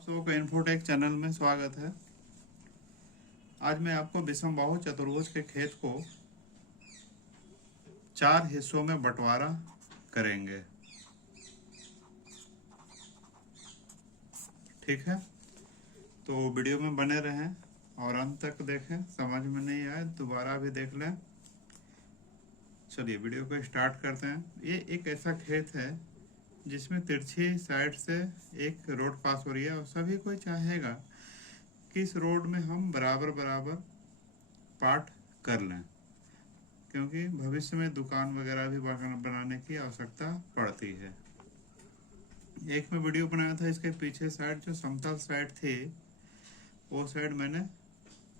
आप सबको infotech channel में स्वागत है। आज मैं आपको विषमबाहु चतुर्भुज के खेत को 4 हिस्सों में बंटवारा करेंगे। ठीक है, तो वीडियो में बने रहें और अंत तक देखें। समझ में नहीं आए दोबारा भी देख लें। चलिए वीडियो को स्टार्ट करते हैं। ये एक ऐसा खेत है जिसमें तिरछी साइड से एक रोड पास हो रही है और सभी कोई चाहेगा कि इस रोड में हम बराबर बराबर पार्ट कर लें, क्योंकि भविष्य में दुकान वगैरह भी बनाने की आवश्यकता पड़ती है। एक मैं वीडियो बनाया था, इसके पीछे साइड जो समतल साइड थी वो साइड मैंने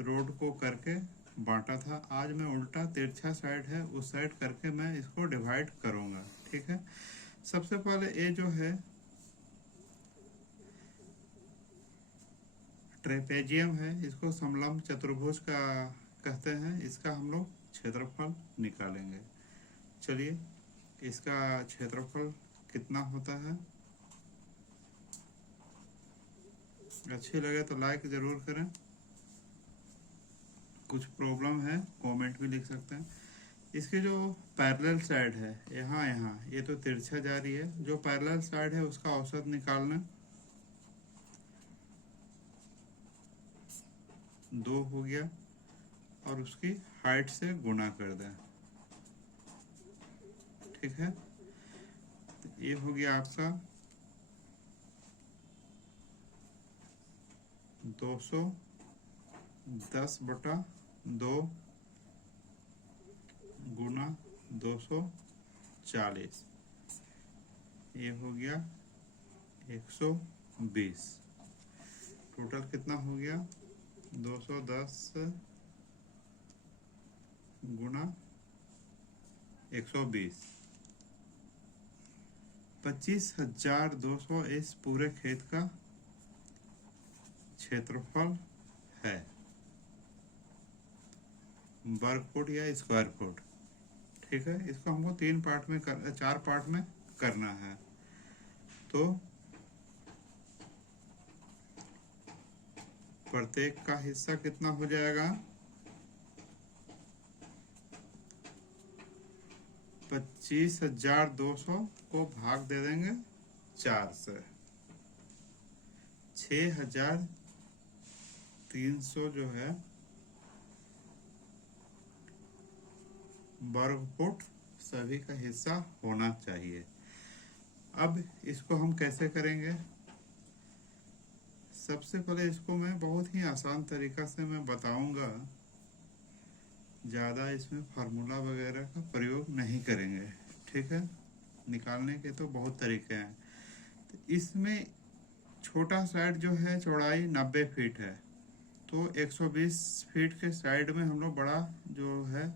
रोड को करके बांटा था। आज मैं उल्टा तिरछा साइड है उस साइड करके मैं इसको डिवाइड करूँगा। ठीक है, सबसे पहले ये जो है ट्रेपेजियम है, इसको समलंब चतुर्भुज का कहते हैं। इसका हम लोग क्षेत्रफल निकालेंगे। चलिए, इसका क्षेत्रफल कितना होता है। अच्छी लगे तो लाइक ज़रूर करें। कुछ प्रॉब्लम है कमेंट भी लिख सकते हैं। इसकी जो पैरेलल साइड है यहाँ ये तो तिरछा जा रही है, जो पैरेलल साइड है उसका औसत निकालना 2 हो गया और उसकी हाइट से गुना कर दें। ठीक है, तो ये हो गया आपका 210/2 गुना 240, ये हो गया 120। टोटल कितना हो गया 210 गुना 120, 25,200 इस पूरे खेत का क्षेत्रफल है, वर्ग फुट या स्क्वायर फुट। ठीक है, इसको हमको 4 पार्ट में करना है। तो प्रत्येक का हिस्सा कितना हो जाएगा 25,200 को भाग दे देंगे 4 से, 6,300 जो है वर्ग फुट सभी का हिस्सा होना चाहिए। अब इसको हम कैसे करेंगे। सबसे पहले इसको मैं बहुत ही आसान तरीका से मैं बताऊंगा, ज़्यादा इसमें फार्मूला वगैरह का प्रयोग नहीं करेंगे। ठीक है, निकालने के तो बहुत तरीके हैं। तो इसमें छोटा साइड जो है चौड़ाई 90 फीट है, तो 120 फीट के साइड में हम लोग बड़ा जो है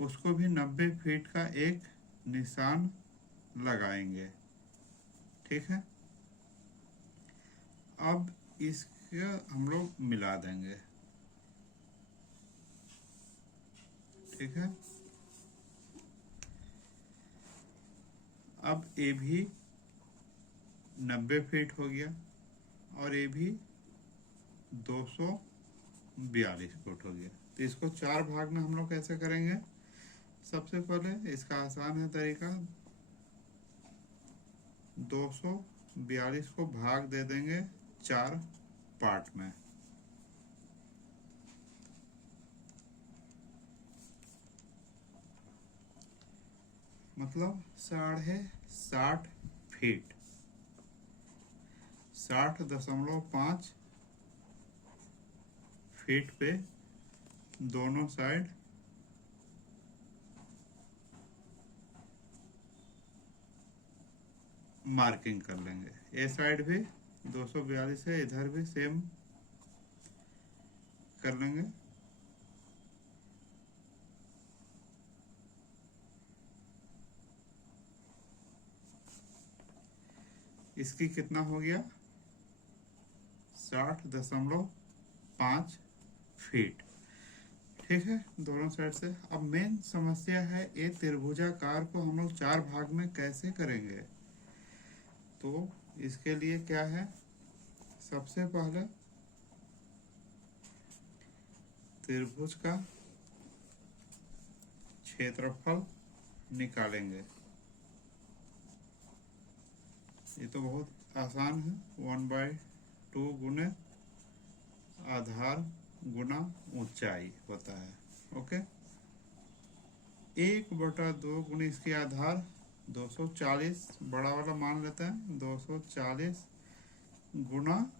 उसको भी 90 फीट का एक निशान लगाएंगे। ठीक है, अब इसका हम लोग मिला देंगे। ठीक है, अब ये भी 90 फीट हो गया और ये भी 242 फुट हो गया। तो इसको 4 भाग में हम लोग कैसे करेंगे। सबसे पहले इसका आसान है तरीका, 242 को भाग दे देंगे 4 पार्ट में। मतलब 60 फीट, 60.5 फीट पे दोनों साइड मार्किंग कर लेंगे। ये साइड भी 242 है, इधर भी सेम कर लेंगे। इसकी कितना हो गया 60.5 फीट। ठीक है, दोनों साइड से। अब मेन समस्या है ये त्रिभुजाकार को हम लोग 4 भाग में कैसे करेंगे। तो इसके लिए क्या है, सबसे पहले त्रिभुज का क्षेत्रफल निकालेंगे। ये तो बहुत आसान है, 1/2 गुने आधार गुना ऊंचाई होता है। ओके, 1/2 गुने इसके आधार 240, बड़ा वाला मान लेते हैं 240 गुना,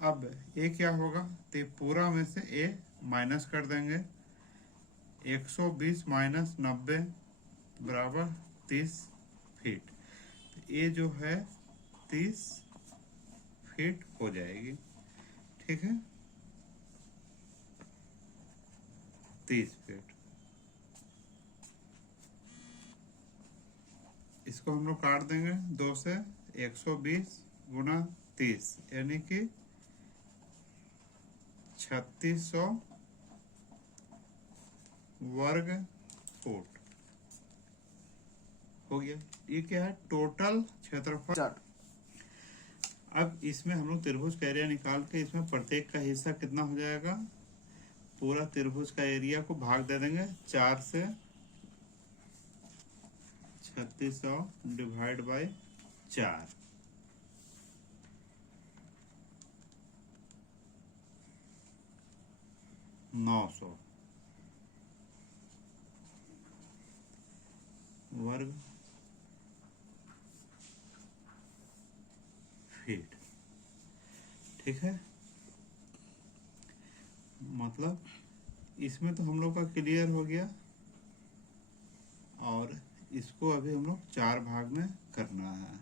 अब ए क्या होगा, तो पूरा में से ए माइनस कर देंगे, 120 माइनस 90 बराबर 30 फीट। तो ये जो है 30 फीट हो जाएगी। ठीक है, 30 फीट। इसको हम लोग काट देंगे 2 से, 120 गुना 30 यानी कि 3600 वर्ग फुट हो गया। ये क्या है, टोटल क्षेत्रफल। अब इसमें हम लोग त्रिभुज का एरिया निकाल के इसमें प्रत्येक का हिस्सा कितना हो जाएगा, पूरा त्रिभुज का एरिया को भाग दे देंगे 4 से, 3600 डिवाइड बाय 4, 900 वर्ग फीट। ठीक है, मतलब इसमें तो हम लोग का क्लियर हो गया, और इसको अभी हम लोग 4 भाग में करना है।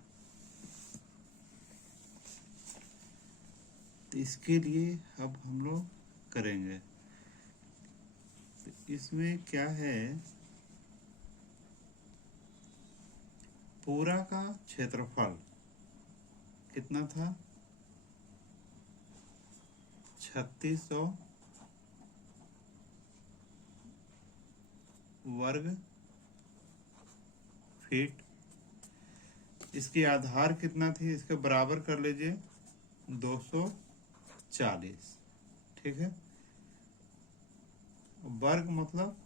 तो इसके लिए अब हम लोग करेंगे, तो इसमें क्या है, पूरा का क्षेत्रफल कितना था, 3600 वर्ग फीट। इसकी आधार कितना थी, इसके बराबर कर लीजिए 240। ठीक है, वर्ग मतलब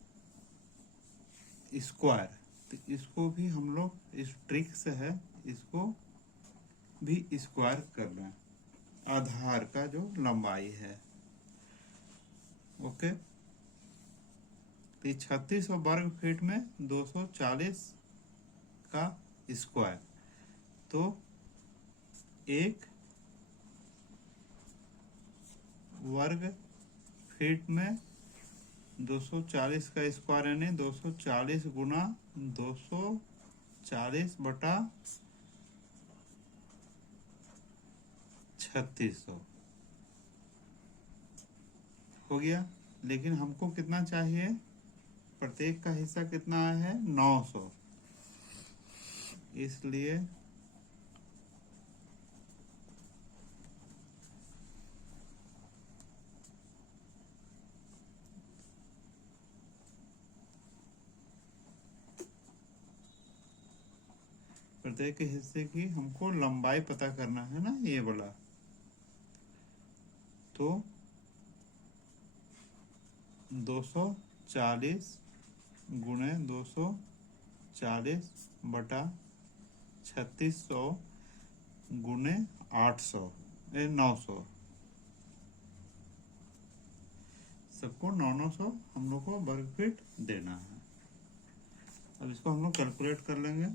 स्क्वायर, तो इसको भी हम लोग इस ट्रिक से है, इसको भी स्क्वायर कर रहे हैं, आधार का जो लंबाई है। ओके, तो 3600 वर्ग फीट में 240 का स्क्वायर, तो 1 वर्ग फीट में 240 का स्क्वायर यानी 240 गुना 240 बटा 3600 हो गया। लेकिन हमको कितना चाहिए, प्रत्येक का हिस्सा कितना आया है, 900, इसलिए प्रत्येक के हिस्से की हमको लंबाई पता करना है ना, ये बोला, तो 240 गुणे 240 बटा 3600 गुणे 800 900, सबको 900 हम लोग को वर्ग फीट देना है। अब इसको हम लोग कैलकुलेट कर लेंगे।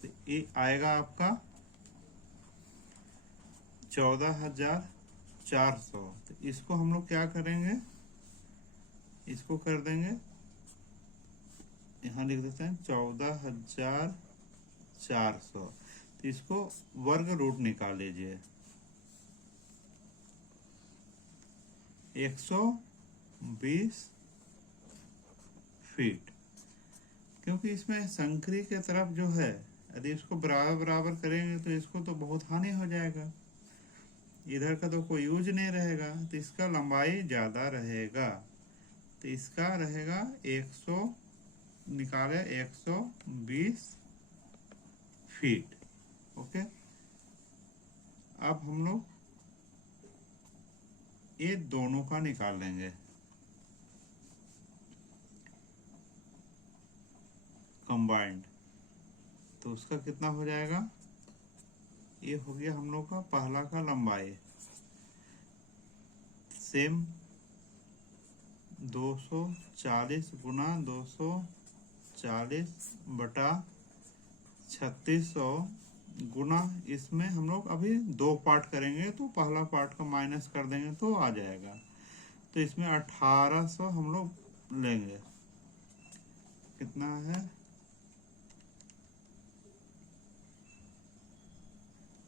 तो ये आएगा आपका 14,400। तो इसको हम लोग क्या करेंगे, इसको कर देंगे, यहाँ लिख देते हैं 14,400। तो इसको वर्ग रूट निकाल लीजिए, 120 फीट, क्योंकि इसमें संकरी के तरफ जो है, यदि इसको बराबर बराबर करेंगे तो इसको तो बहुत हानि हो जाएगा। इधर का तो कोई यूज नहीं रहेगा, तो इसका लंबाई ज़्यादा रहेगा, तो इसका रहेगा 100, निकाले 120 फीट। ओके, अब हम लोग ये दोनों का निकाल लेंगे, कंबाइंड। तो उसका कितना हो जाएगा, ये हो गया हम लोग का पहला का लंबाई, सेम 240 गुना 240 बटा 3600 गुना, इसमें हम लोग अभी दो पार्ट करेंगे तो पहला पार्ट का माइनस कर देंगे तो आ जाएगा। तो इसमें 1800 हम लोग लेंगे, कितना है,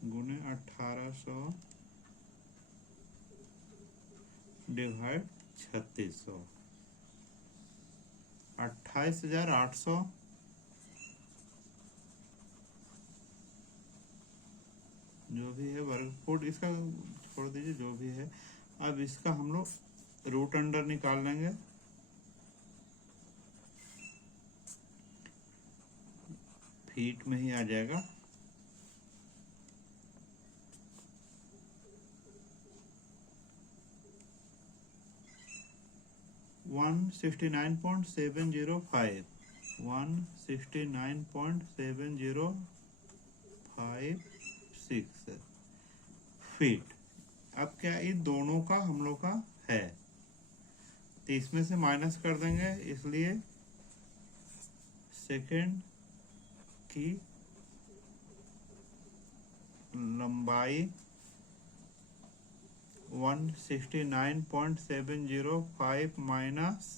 गुने 1800 डिवाइड 3600, 28,800 जो भी है वर्ग फुट, इसका छोड़ दीजिए जो भी है। अब इसका हम लोग रूट अंडर निकाल लेंगे, फीट में ही आ जाएगा। One 69.705 169.705 feet. अब क्या ये दोनों का हम लोग का है, तो इसमें से माइनस कर देंगे, इसलिए सेकेंड की लंबाई 169.705 माइनस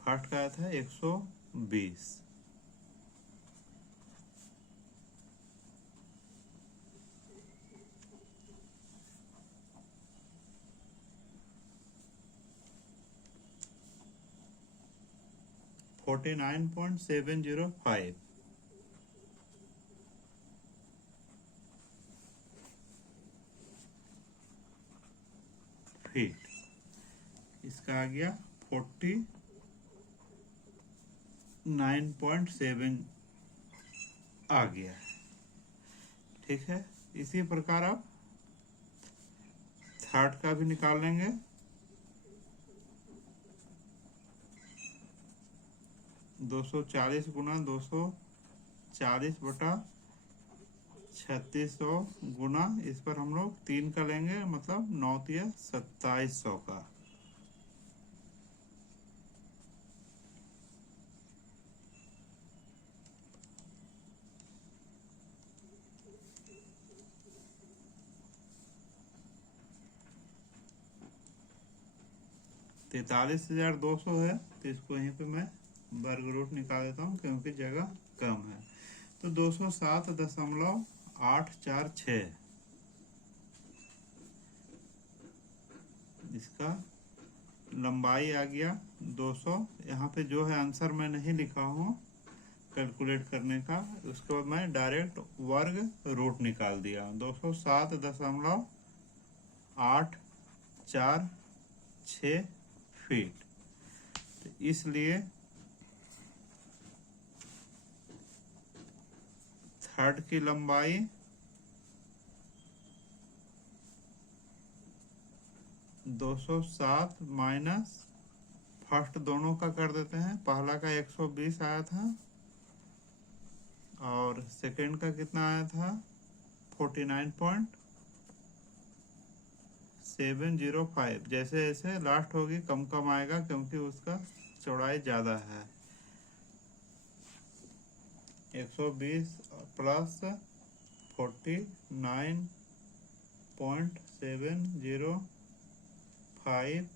फर्स्ट का आया था 120, $49.705 फीट। इसका आ गया 49.7 आ गया। ठीक है, इसी प्रकार आप थर्ड का भी निकाल लेंगे, दो 240 गुना 240 बटा 3600 गुना, इस पर हम लोग 3 का लेंगे, मतलब 9 या 2700 का। $43,200 है, तो इसको यहीं पे मैं वर्ग रूट निकाल देता हूँ क्योंकि जगह कम है। तो 207.846 इसका लंबाई आ गया 200। यहाँ पे जो है आंसर मैं नहीं लिखा हूँ कैलकुलेट करने का, उसके बाद मैं डायरेक्ट वर्ग रूट निकाल दिया, 207.846 फीट। तो इसलिए थर्ड की लंबाई 207 माइनस फर्स्ट दोनों का कर देते हैं, पहला का 120 आया था और सेकंड का कितना आया था 49.705। जैसे जैसे लास्ट होगी कम कम आएगा क्योंकि उसका चौड़ाई ज़्यादा है। 120 प्लस 49.705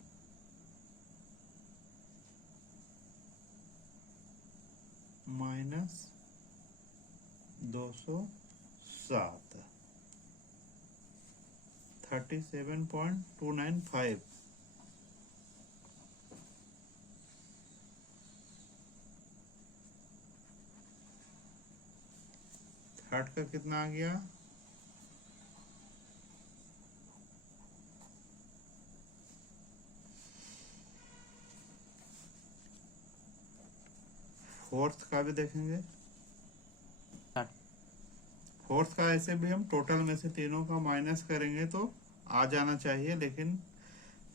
माइनस 207, 37.295। थर्ड का कितना आ गया, फोर्थ का भी देखेंगे। फोर्थ का ऐसे भी हम टोटल में से तीनों का माइनस करेंगे तो आ जाना चाहिए, लेकिन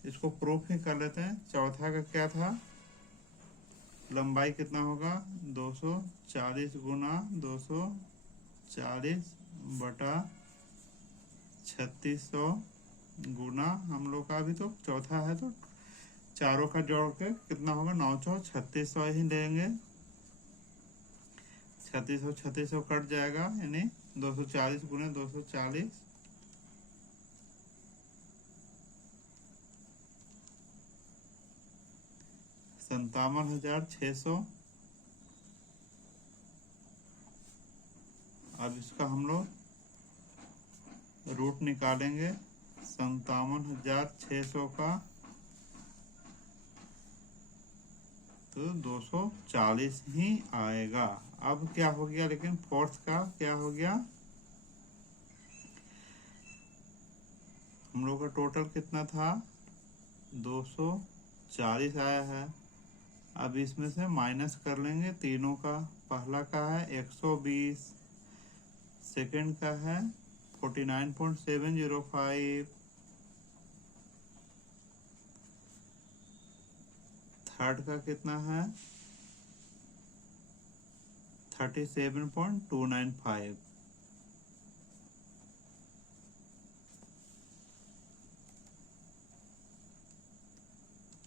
इसको प्रूफ ही कर लेते हैं। चौथा का क्या था, लंबाई कितना होगा, 240 गुना 240 बटा 3600 गुना, हम लोग का अभी तो चौथा है तो चारों का जोड़ के कितना होगा, 900 3600 ही लेंगे। 3600 कट जाएगा, यानी 240 गुना 240 57,600। अब इसका हम लोग रूट निकालेंगे 57,600 का, तो 240 ही आएगा। अब क्या हो गया, लेकिन फोर्थ का क्या हो गया, हम लोग का टोटल कितना था, 240 आया है। अब इसमें से माइनस कर लेंगे तीनों का। पहला का है 120, सेकंड का है 49.705, थर्ड का कितना है 37.295।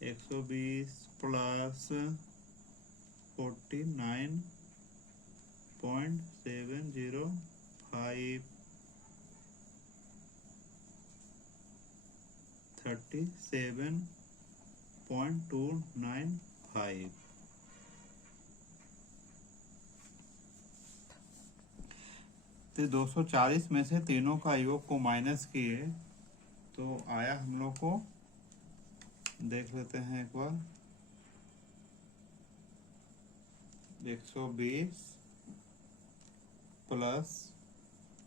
120 प्लस 49.705 37.295। तो 240 में से तीनों का योग को माइनस किए तो आया हम लोग को, देख लेते हैं एक बार, 120 प्लस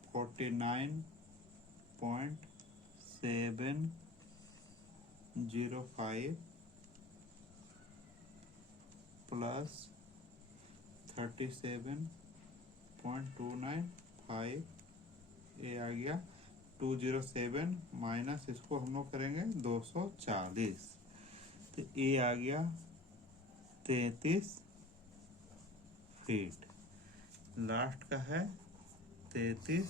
49.705 प्लस 37.295, ये आ गया 207 माइनस इसको हम लोग करेंगे 240, तो ये आ गया 33 फीट। लास्ट का है 33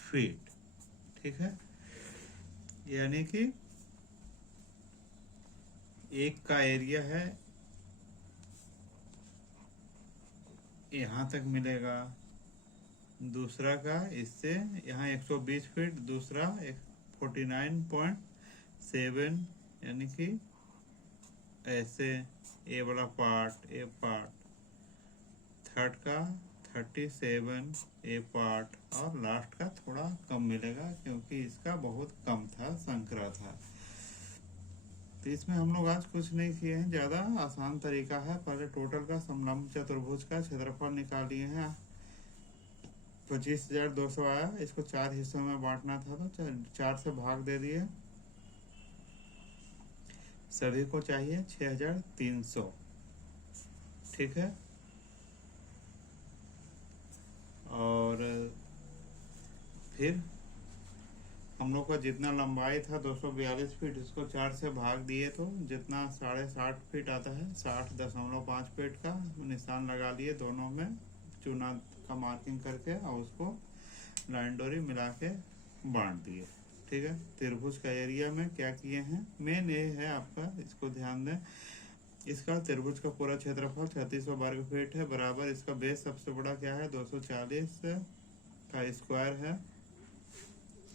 फीट, ठीक है। यानी कि एक का एरिया है यहाँ तक मिलेगा, दूसरा का इससे यहाँ 120 फीट, दूसरा 49.7, यानी कि ऐसे ए वाला पार्ट, ए पार्ट, थर्ड का 37 ए पार्ट, और लास्ट का थोड़ा कम मिलेगा क्योंकि इसका बहुत कम था, संकरा था। तो इसमें हम लोग आज कुछ नहीं किए हैं, ज़्यादा आसान तरीका है। पहले टोटल का समलंब चतुर्भुज का क्षेत्रफल निकाल लिए हैं, 25,200 आया। इसको 4 हिस्सों में बांटना था तो 4 से भाग दे दिए। सभी को चाहिए 6,300, ठीक है। और फिर हम लोग का जितना लंबाई था 242 फीट, इसको 4 से भाग दिए तो जितना 60.5 फीट आता है, 60.5 फीट का निशान लगा लिए दोनों में, चुना का मार्किंग करके, और उसको लाइन डोरी मिला के बांट दिए, ठीक है। त्रिभुज का एरिया में क्या किए हैं, मेन ये है आपका, इसको ध्यान दें। इसका त्रिभुज का पूरा क्षेत्रफल 3600 वर्ग फीट है, बराबर इसका बेस सबसे बड़ा क्या है, 240 का स्क्वायर है।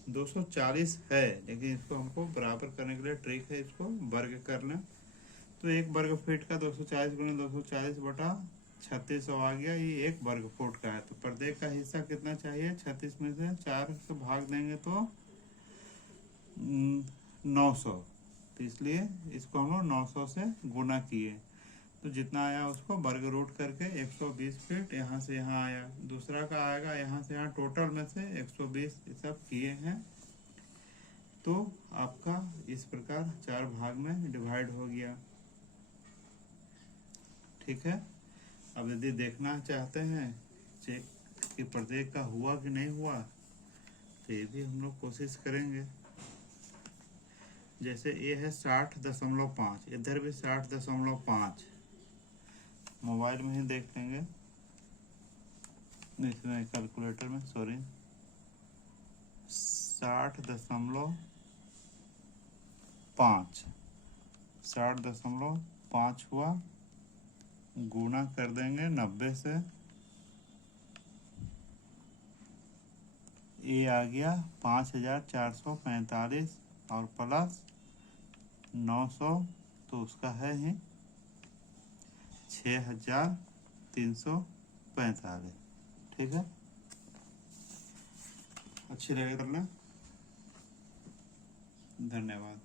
240 है, लेकिन इसको हमको बराबर करने के लिए ट्रिक है इसको वर्ग करना। तो एक वर्ग फीट का 240 गुना 240 बटा 3600 आ गया, ये एक वर्ग फुट का है। तो प्रत्येक का हिस्सा कितना चाहिए, 36 में से 4 से भाग देंगे तो 900, तो इसलिए इसको हम लोग 900 से गुना किए। तो तो जितना आया उसको वर्ग रूट करके 120 फीट यहाँ से यहाँ आया। दूसरा का आएगा यहाँ से यहाँ, टोटल में से 120 सब किए हैं। तो आपका इस प्रकार 4 भाग में डिवाइड हो गया। ठीक है। अब यदि देखना चाहते हैं चेक कि प्रत्येक का हुआ कि नहीं हुआ, तो ये भी हम लोग कोशिश करेंगे। जैसे ये है 60.5, इधर भी 60.5। मोबाइल में ही देख लेंगे, इसमें कैलकुलेटर में, सॉरी, 60.5, 60.5 हुआ, गुणा कर देंगे 90 से, ये आ गया 5445 और प्लस 900, तो उसका है ही 6345। ठीक है। अच्छी लगे करना। धन्यवाद।